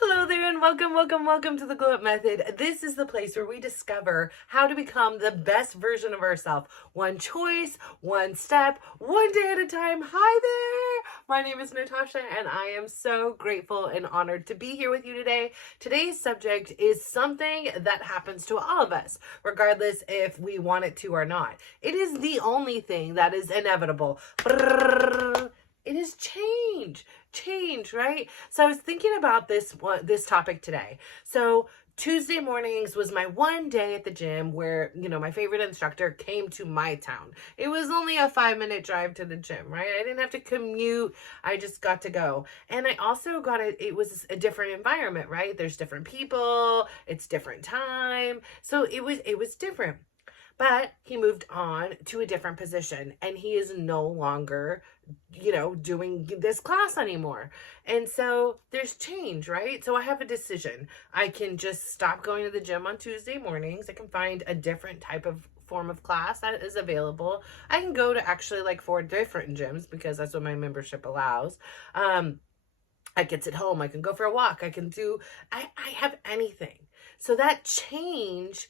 Hello there and welcome to the Glow Up Method. This is the place where we discover how to become the best version of ourselves. One choice, one step, one day at a time. Hi there! My name is Natasha and I am so grateful and honored to be here with you today. Today's subject is something that happens to all of us, regardless if we want it to or not. It is the only thing that is inevitable. It is change, right? So I was thinking about this topic today. So Tuesday mornings was my one day at the gym where, my favorite instructor came to my town. It was only a 5-minute drive to the gym, right? I didn't have to commute. I just got to go. And I also it was a different environment, right? There's different people, it's different time. So it was different. But he moved on to a different position and he is no longer, doing this class anymore. And so there's change, right? So I have a decision. I can just stop going to the gym on Tuesday mornings. I can find a different type of form of class that is available. I can go to actually like 4 different gyms because that's what my membership allows. I can sit home. I can go for a walk. I have anything. So that change,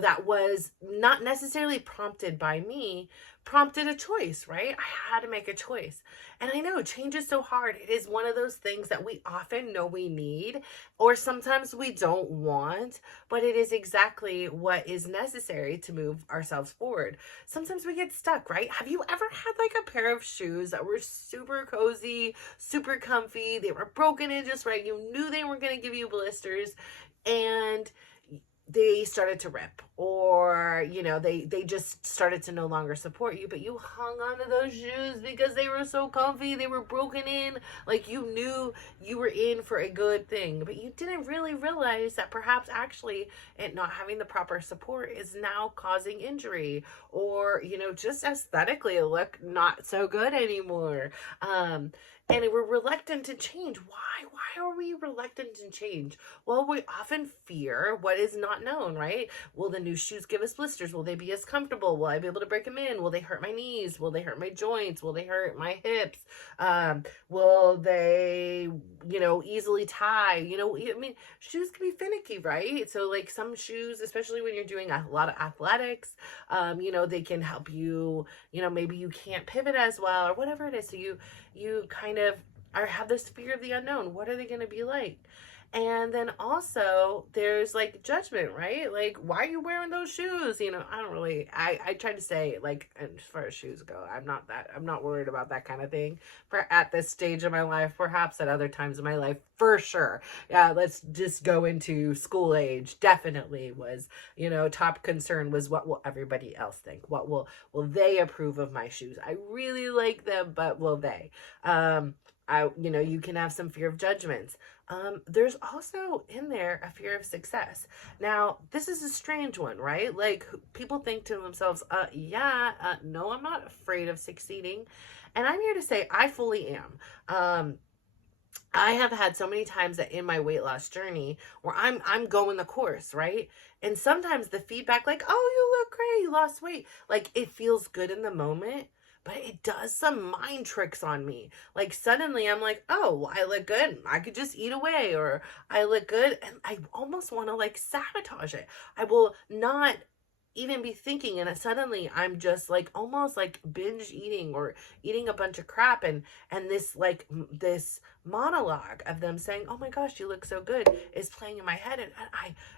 that was not necessarily prompted by me, prompted a choice, right? I had to make a choice. And I know change is so hard. It is one of those things that we often know we need, or sometimes we don't want, but it is exactly what is necessary to move ourselves forward. Sometimes we get stuck, right? Have you ever had like a pair of shoes that were super cozy, super comfy? They were broken in just right. You knew they were going to give you blisters, and they started to rip, or they just started to no longer support you, but you hung on to those shoes because they were so comfy. They were broken in, like you knew you were in for a good thing, but you didn't really realize that perhaps actually it not having the proper support is now causing injury, or just aesthetically it look not so good anymore. And we're reluctant to change. Why are we reluctant to change? Well, we often fear what is not known, right? Will the new shoes give us blisters? Will they be as comfortable? Will I be able to break them in? Will they hurt my knees? Will they hurt my joints? Will they hurt my hips? Will they, easily tie? I mean, shoes can be finicky, right? So, like some shoes, especially when you're doing a lot of athletics, they can help you, maybe you can't pivot as well or whatever it is. So you kind of have this fear of the unknown. What are they going to be like? And then also there's like judgment, right? Like, why are you wearing those shoes? I don't really, I try to say, like, as far as shoes go, I'm not worried about that kind of thing for at this stage of my life. Perhaps at other times of my life, for sure. Yeah, let's just go into school age. Definitely was, top concern was, what will everybody else think? Will they approve of my shoes? I really like them, but will they? You can have some fear of judgments. There's also in there a fear of success. Now, this is a strange one, right? Like, people think to themselves, no, I'm not afraid of succeeding. And I'm here to say I fully am. I have had so many times that in my weight loss journey where I'm going the course, right? And sometimes the feedback, like, oh, you look great, you lost weight, like, it feels good in the moment, but it does some mind tricks on me. Like, suddenly I'm like, oh, I look good, I could just eat away, or I look good, and I almost want to like sabotage it. I will not even be thinking, and suddenly I'm just like almost like binge eating or eating a bunch of crap, and this like this monologue of them saying, oh my gosh, you look so good, is playing in my head, and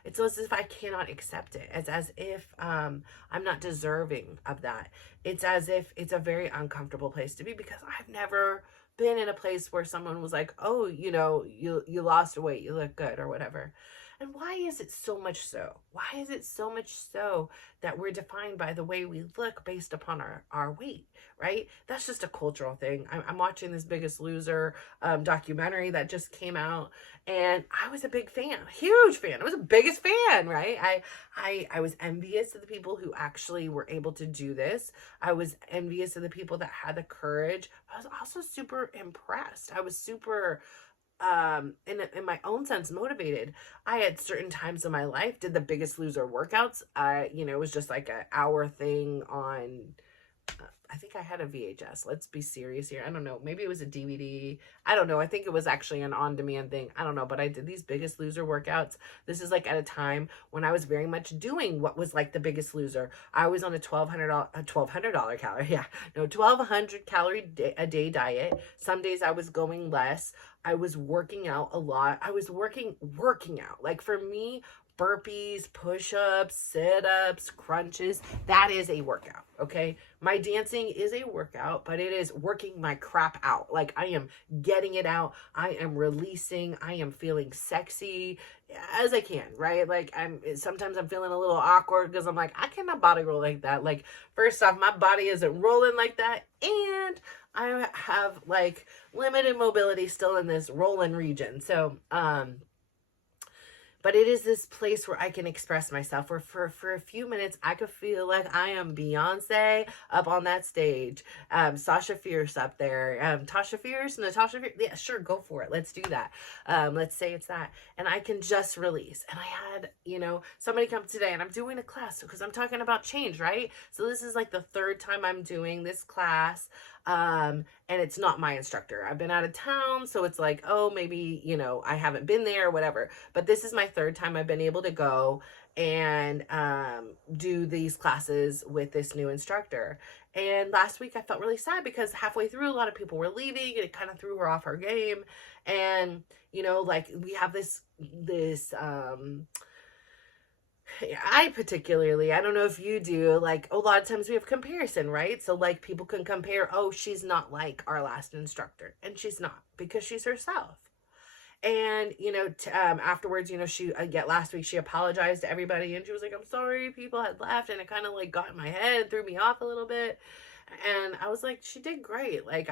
it's as if I cannot accept it. It's as if I'm not deserving of that. It's as if it's a very uncomfortable place to be, because I've never been in a place where someone was like, oh, you lost weight, you look good, or whatever. And why is it so much so? Why is it so much so that we're defined by the way we look based upon our weight, right? That's just a cultural thing. I'm watching this Biggest Loser documentary that just came out, and I was a big fan, huge fan. I was the biggest fan, right? I was envious of the people who actually were able to do this. I was envious of the people that had the courage. I was also super impressed. I was super in my own sense motivated. I had certain times in my life did the Biggest Loser workouts. It was just like an hour thing on I think I had a VHS. Let's be serious here. I don't know. Maybe it was a DVD. I don't know. I think it was actually an on-demand thing. I don't know. But I did these Biggest Loser workouts. This is like at a time when I was very much doing what was like the Biggest Loser. I was on a $1,200 calorie. Yeah, no, 1,200 calorie a day diet. Some days I was going less. I was working out a lot. I was working out. Like for me, burpees, push-ups, sit-ups, crunches, that is a workout, okay? My dancing is a workout, but it is working my crap out. Like I am getting it out. I am releasing. I am feeling sexy as I can, right? Like sometimes I'm feeling a little awkward because I'm like, I cannot body roll like that. Like first off, my body isn't rolling like that, and I have like limited mobility still in this rolling region. So, but it is this place where I can express myself, where for a few minutes I could feel like I am Beyonce up on that stage. Sasha Fierce up there. Tasha Fierce, Natasha Fierce. Yeah, sure, go for it. Let's do that. Let's say it's that. And I can just release. And I had, somebody come today, and I'm doing a class because I'm talking about change, right? So this is like the third time I'm doing this class. And it's not my instructor. I've been out of town, so it's like, oh, maybe, I haven't been there or whatever. But this is my third time I've been able to go and do these classes with this new instructor. And last week I felt really sad because halfway through, a lot of people were leaving, and it kind of threw her off her game. And, like we have this I particularly, I don't know if you do, like a lot of times we have comparison, right? So like people can compare, oh, she's not like our last instructor, and she's not, because she's herself. And, afterwards, last week she apologized to everybody, and she was like, I'm sorry people had left, and it kind of like got in my head, threw me off a little bit. And I was like, she did great. Like,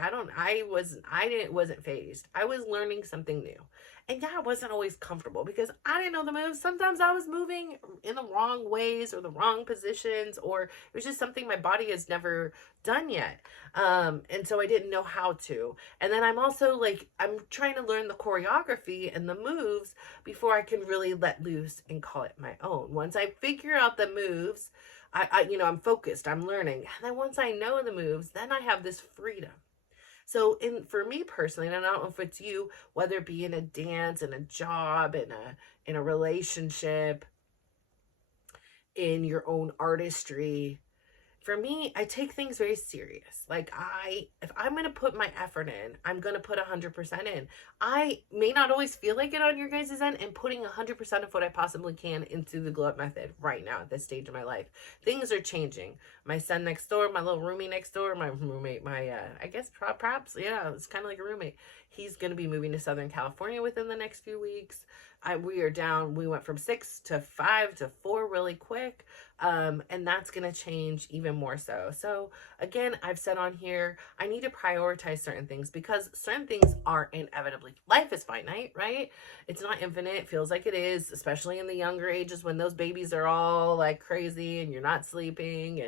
wasn't phased. I was learning something new. And yeah, I wasn't always comfortable because I didn't know the moves. Sometimes I was moving in the wrong ways or the wrong positions, or it was just something my body has never done yet. And so I didn't know how to. And then I'm also like, I'm trying to learn the choreography and the moves before I can really let loose and call it my own. Once I figure out the moves, I'm focused, I'm learning. And then once I know the moves, then I have this freedom. So for me personally, and I don't know if it's you, whether it be in a dance, in a job, in a relationship, in your own artistry, for me, I take things very serious. Like if I'm going to put my effort in, I'm going to put 100% in. I may not always feel like it on your guys' end, and putting 100% of what I possibly can into the Glow Up Method right now at this stage of my life. Things are changing. My son next door, my little roomie next door, my roommate, I guess perhaps, yeah, it's kind of like a roommate. He's going to be moving to Southern California within the next few weeks. We went from 6 to 5 to 4 really quick. And that's going to change even more so. So again, I've said on here, I need to prioritize certain things because certain things are inevitably, life is finite, right? It's not infinite. It feels like it is, especially in the younger ages when those babies are all like crazy and you're not sleeping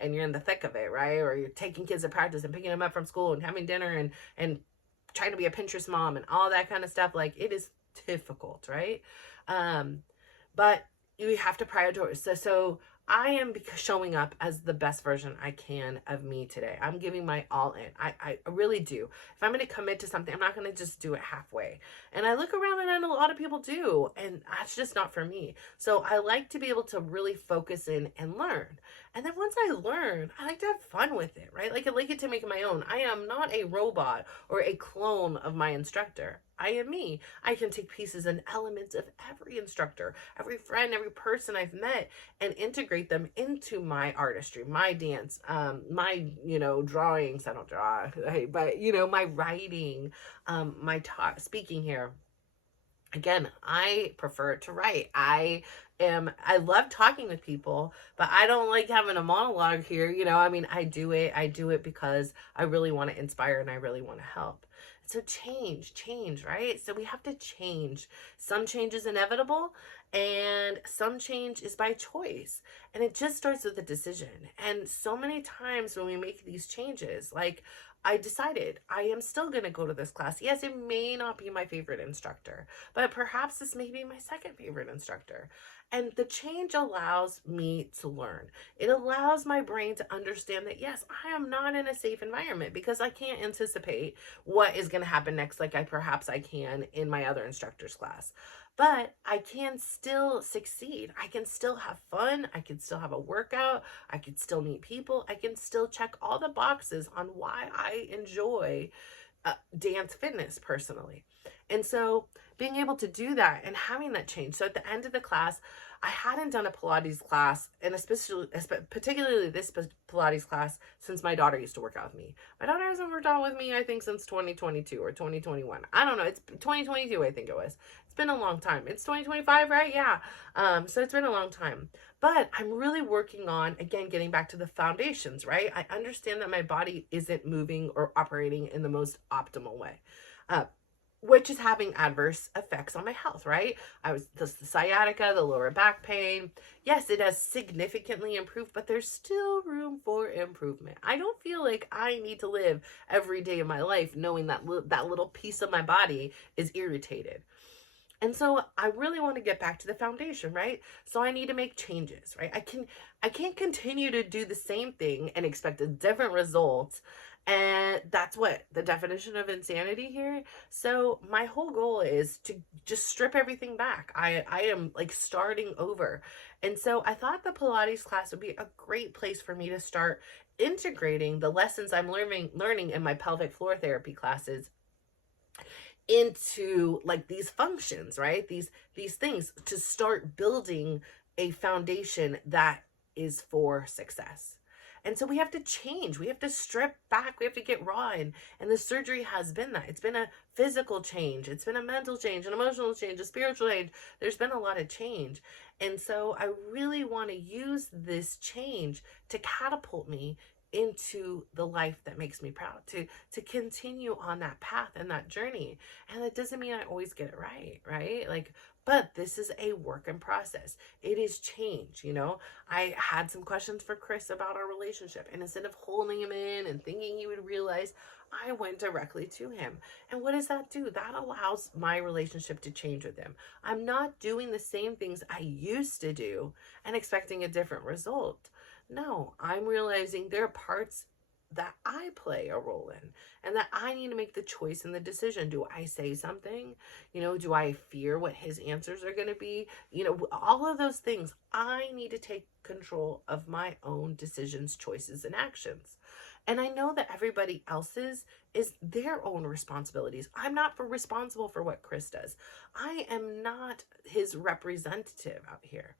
and you're in the thick of it, right? Or you're taking kids to practice and picking them up from school and having dinner and trying to be a Pinterest mom and all that kind of stuff. Like it is difficult, right? But you have to prioritize. So I am showing up as the best version I can of me today. I'm giving my all in. I really do. If I'm going to commit to something, I'm not going to just do it halfway. And I look around and I know a lot of people do, and that's just not for me. So I like to be able to really focus in and learn. And then once I learn, I like to have fun with it, right? Like I like it to make it my own. I am not a robot or a clone of my instructor. I am me. I can take pieces and elements of every instructor, every friend, every person I've met, and integrate them into my artistry, my dance, my, drawings. I don't draw, but, my writing, my speaking here. Again, I prefer to write. I love talking with people, but I don't like having a monologue here. I do it because I really want to inspire and I really want to help. So change, right? So we have to change. Some change is inevitable and some change is by choice. And it just starts with a decision. And so many times when we make these changes, like I decided I am still going to go to this class. Yes, it may not be my favorite instructor, but perhaps this may be my second favorite instructor. And the change allows me to learn. It allows my brain to understand that, yes, I am not in a safe environment because I can't anticipate what is going to happen next, like perhaps I can in my other instructor's class. But I can still succeed. I can still have fun. I can still have a workout. I can still meet people. I can still check all the boxes on why I enjoy dance fitness personally. And so being able to do that and having that change. So at the end of the class, I hadn't done a Pilates class, and especially, particularly this Pilates class, since my daughter used to work out with me. My daughter hasn't worked out with me, I think, since 2022 or 2021. I don't know. It's 2022, I think it was. It's been a long time. It's 2025, right? Yeah. So it's been a long time. But I'm really working on, again, getting back to the foundations, right? I understand that my body isn't moving or operating in the most optimal way. Which is having adverse effects on my health, right? The sciatica, the lower back pain. Yes, it has significantly improved, but there's still room for improvement. I don't feel like I need to live every day of my life knowing that that little piece of my body is irritated. And so I really want to get back to the foundation, right? So I need to make changes, right? I can't continue to do the same thing and expect a different result. And that's what the definition of insanity here. So my whole goal is to just strip everything back. I am like starting over. And so I thought the Pilates class would be a great place for me to start integrating the lessons I'm learning in my pelvic floor therapy classes into like these functions, right? These things to start building a foundation that is for success. And so we have to change. We have to strip back. We have to get raw. And the surgery has been that. It's been a physical change. It's been a mental change, an emotional change, a spiritual change. There's been a lot of change. And so I really want to use this change to catapult me into the life that makes me proud, to continue on that path and that journey. And that doesn't mean I always get it right? Like, but this is a work in process. It is change, you know. I had some questions for Chris about our relationship, and instead of holding him in and thinking he would realize, I went directly to him. And what does that do? That allows my relationship to change with him. I'm not doing the same things I used to do and expecting a different result. No, I'm realizing there are parts that I play a role in and that I need to make the choice and the decision. Do I say something? You know, do I fear what his answers are going to be? You know, all of those things. I need to take control of my own decisions, choices, and actions. And I know that everybody else's is their own responsibilities. I'm not responsible for what Chris does. I am not his representative out here.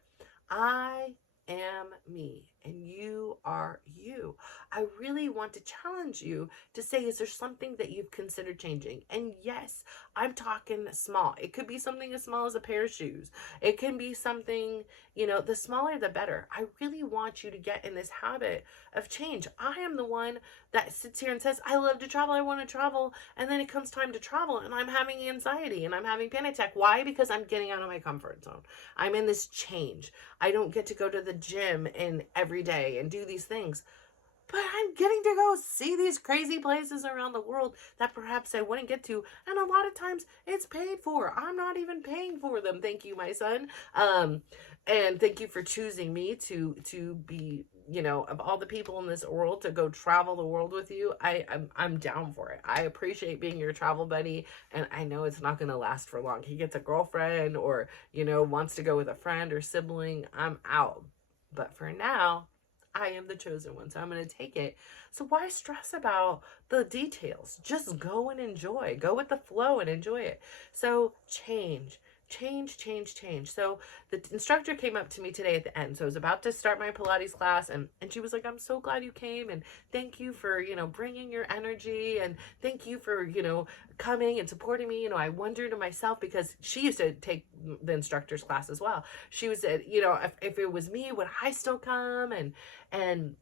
I am me and you are you. I really want to challenge you to say, is there something that you've considered changing? And yes, I'm talking small. It could be something as small as a pair of shoes. It can be something, you know, the smaller the better. I really want you to get in this habit of change. I am the one that sits here and says, I love to travel, I want to travel. And then it comes time to travel and I'm having anxiety and I'm having panic attack. Why? Because I'm getting out of my comfort zone. I'm in this change. I don't get to go to the gym every day and do these things, but I'm getting to go see these crazy places around the world that perhaps I wouldn't get to. And a lot of times it's paid for. I'm not even paying for them. Thank you, my son. And thank you for choosing me to be, you know, of all the people in this world to go travel the world with you. I'm down for it. I appreciate being your travel buddy. And I know it's not going to last for long. He gets a girlfriend or, you know, wants to go with a friend or sibling. I'm out. But for now, I am the chosen one, so I'm going to take it. So why stress about the details? Just go and enjoy. Go with the flow and enjoy it. So change. So the instructor came up to me today at the end. So I was about to start my Pilates class and she was like, I'm so glad you came and thank you for, you know, bringing your energy and thank you for, you know, coming and supporting me. You know, I wondered to myself because she used to take the instructor's class as well. She was, you know, if it was me, would I still come? And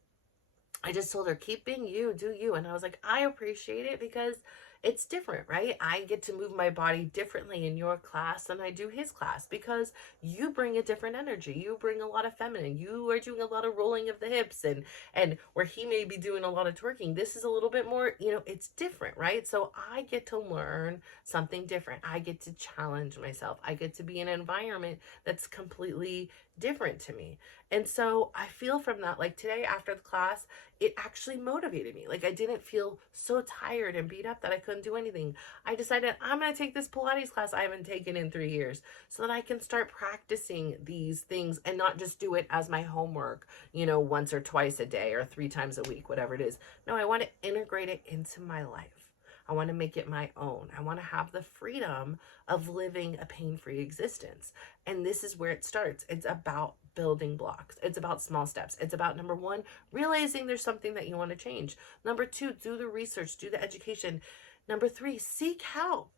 I just told her, keep being you, do you. And I was like, I appreciate it because it's different, right? I get to move my body differently in your class than I do his class because you bring a different energy. You bring a lot of feminine. You are doing a lot of rolling of the hips, and where he may be doing a lot of twerking, this is a little bit more, it's different, right? So I get to learn something different. I get to challenge myself. I get to be in an environment that's completely different to me. And so I feel from that, like today after the class, it actually motivated me. Like I didn't feel so tired and beat up that I couldn't do anything. I decided I'm going to take this Pilates class I haven't taken in 3 years so that I can start practicing these things and not just do it as my homework, once or twice a day or 3 times a week, whatever it is. No, I want to integrate it into my life. I want to make it my own. I want to have the freedom of living a pain-free existence. And this is where it starts. It's about building blocks. It's about small steps. It's about, number one, realizing there's something that you want to change. Number two, do the research, do the education. Number three, seek help.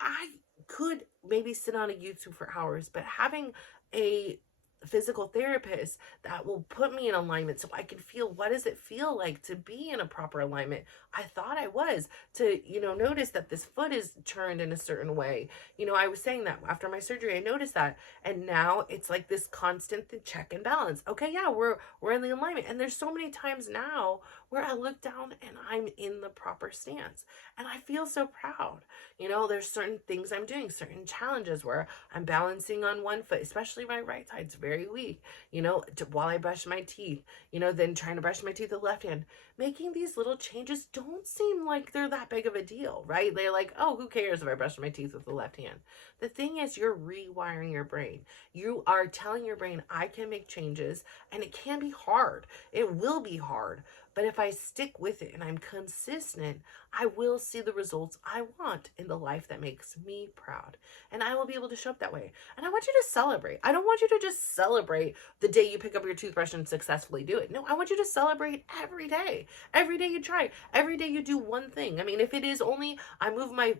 I could maybe sit on a YouTube for hours, but having a physical therapist that will put me in alignment so I can feel, what does it feel like to be in a proper alignment? I thought I was, to notice that this foot is turned in a certain way. I was saying that after my surgery I noticed that, and now it's like this constant check and balance. Okay, yeah, we're in the alignment, and there's so many times now where I look down and I'm in the proper stance and I feel so proud. There's certain things I'm doing, certain challenges where I'm balancing on one foot, especially my right side's very weak, while I brush my teeth, then trying to brush my teeth with the left hand. Making these little changes don't seem like they're that big of a deal, right? They're like, oh, who cares if I brush my teeth with the left hand? The thing is, you're rewiring your brain. You are telling your brain, I can make changes, and it can be hard. It will be hard. But if I stick with it and I'm consistent, I will see the results I want in the life that makes me proud. And I will be able to show up that way. And I want you to celebrate. I don't want you to just celebrate the day you pick up your toothbrush and successfully do it. No, I want you to celebrate every day. Every day you try. Every day you do one thing. I mean, if it is only I move my,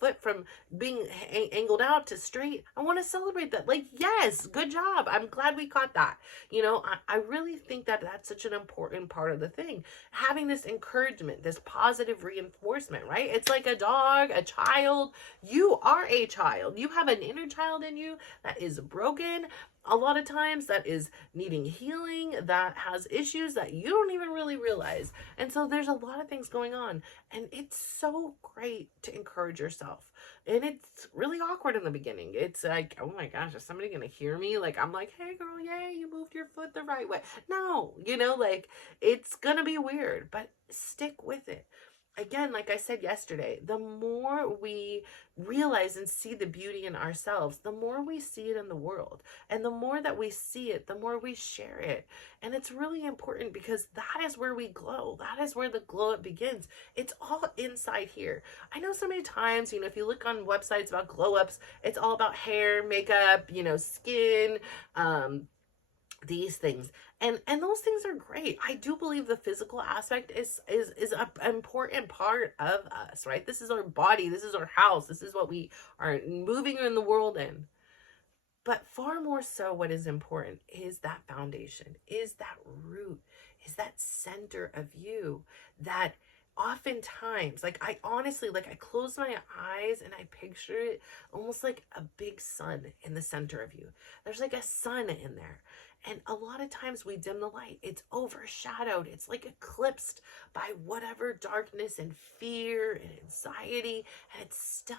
foot from being angled out to straight, I want to celebrate that. Like, yes, good job. I'm glad we caught that. I really think that that's such an important part of the thing. Having this encouragement, this positive reinforcement, right? It's like a dog, a child. You are a child. You have an inner child in you that is broken a lot of times, that is needing healing, that has issues that you don't even really realize. And so there's a lot of things going on, and it's so great to encourage yourself. And it's really awkward in the beginning. It's like, oh my gosh, is somebody gonna hear me? Like, I'm like, hey girl, yay, you moved your foot the right way. No, like, it's gonna be weird, but stick with it. Again, like I said yesterday, the more we realize and see the beauty in ourselves, the more we see it in the world. And the more that we see it, the more we share it. And it's really important because that is where we glow. That is where the glow up begins. It's all inside here. I know so many times, if you look on websites about glow ups, it's all about hair, makeup, skin, these things, and those things are great. I do believe the physical aspect is an important part of us, right? This is our body, this is our house, this is what we are moving in the world in. But far more so, what is important is that foundation, is that root, is that center of you that oftentimes, like, I honestly, like, I close my eyes and I picture it almost like a big sun in the center of you. There's like a sun in there. And a lot of times we dim the light. It's overshadowed. It's like eclipsed by whatever darkness and fear and anxiety, and it's stuck.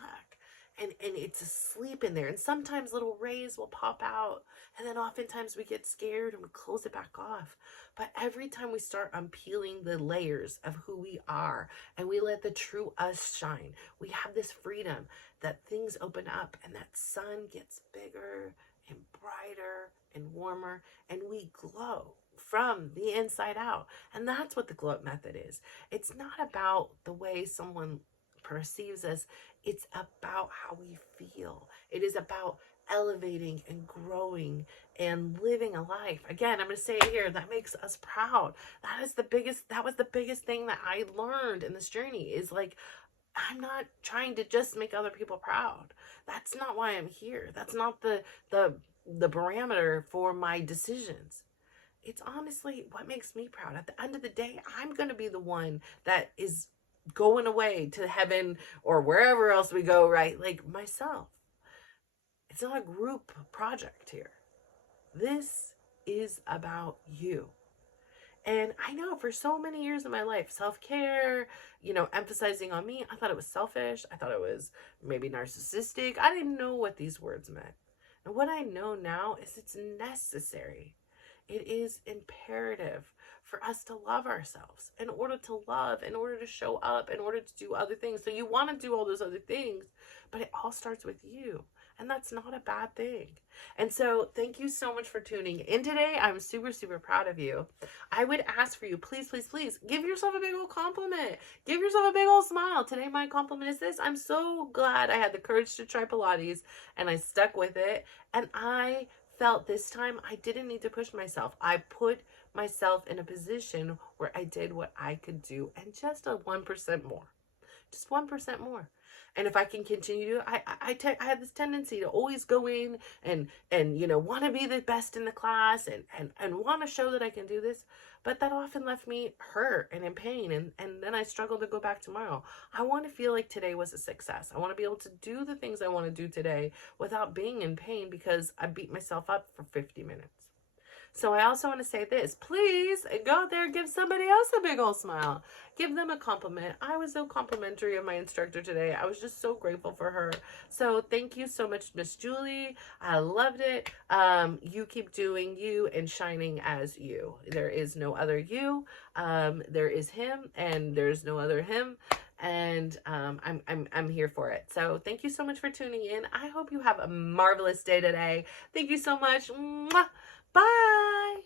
And it's asleep in there. And sometimes little rays will pop out. And then oftentimes we get scared and we close it back off. But every time we start unpeeling the layers of who we are and we let the true us shine, we have this freedom that things open up and that sun gets bigger and brighter and warmer, and we glow from the inside out. And that's what the glow up method is. It's not about the way someone perceives us. It's about how we feel. It is about elevating and growing and living a life. Again, I'm going to say it here, that makes us proud. That was the biggest thing that I learned in this journey, is like, I'm not trying to just make other people proud. That's not why I'm here. That's not the parameter for my decisions. It's honestly what makes me proud. At the end of the day, I'm going to be the one that is going away to heaven or wherever else we go, right? Like myself. It's not a group project here. This is about you. And I know for so many years in my life, self care, emphasizing on me, I thought it was selfish. I thought it was maybe narcissistic. I didn't know what these words meant. And what I know now is it's necessary. It is imperative for us to love ourselves in order to love, in order to show up, in order to do other things. So you want to do all those other things, but it all starts with you. And that's not a bad thing. And so thank you so much for tuning in today. I'm super, super proud of you. I would ask for you, please, please, please give yourself a big old compliment. Give yourself a big old smile. Today, my compliment is this. I'm so glad I had the courage to try Pilates and I stuck with it. And I felt this time I didn't need to push myself. I put myself in a position where I did what I could do and just a 1% more. Just 1% more. And if I can continue to, I have this tendency to always go in and want to be the best in the class and want to show that I can do this. But that often left me hurt and in pain. And then I struggle to go back tomorrow. I want to feel like today was a success. I want to be able to do the things I want to do today without being in pain because I beat myself up for 50 minutes. So I also want to say this, please go out there and give somebody else a big old smile. Give them a compliment. I was so complimentary of my instructor today. I was just so grateful for her. So thank you so much, Miss Julie. I loved it. You keep doing you and shining as you. There is no other you. There is him and there's no other him. And I'm here for it. So thank you so much for tuning in. I hope you have a marvelous day today. Thank you so much. Mwah. Bye.